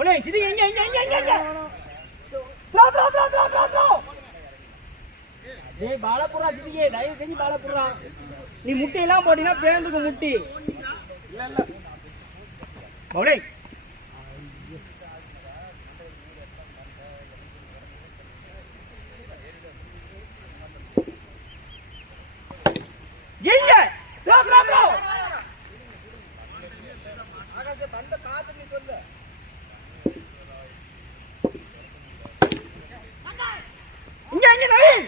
ஒளே சிதி எங்க ப்ரோ டேய் பாலபுரா சிதியே தயவு செஞ்சு பாலபுரா நீ முட்டை எல்லாம் போடினா பேந்துக்கு முட்டி இல்ல ஒளே எங்க ப்ரோ ஆகாசே பந்த பாத்து நீ சொல்லு இங்க நவீன்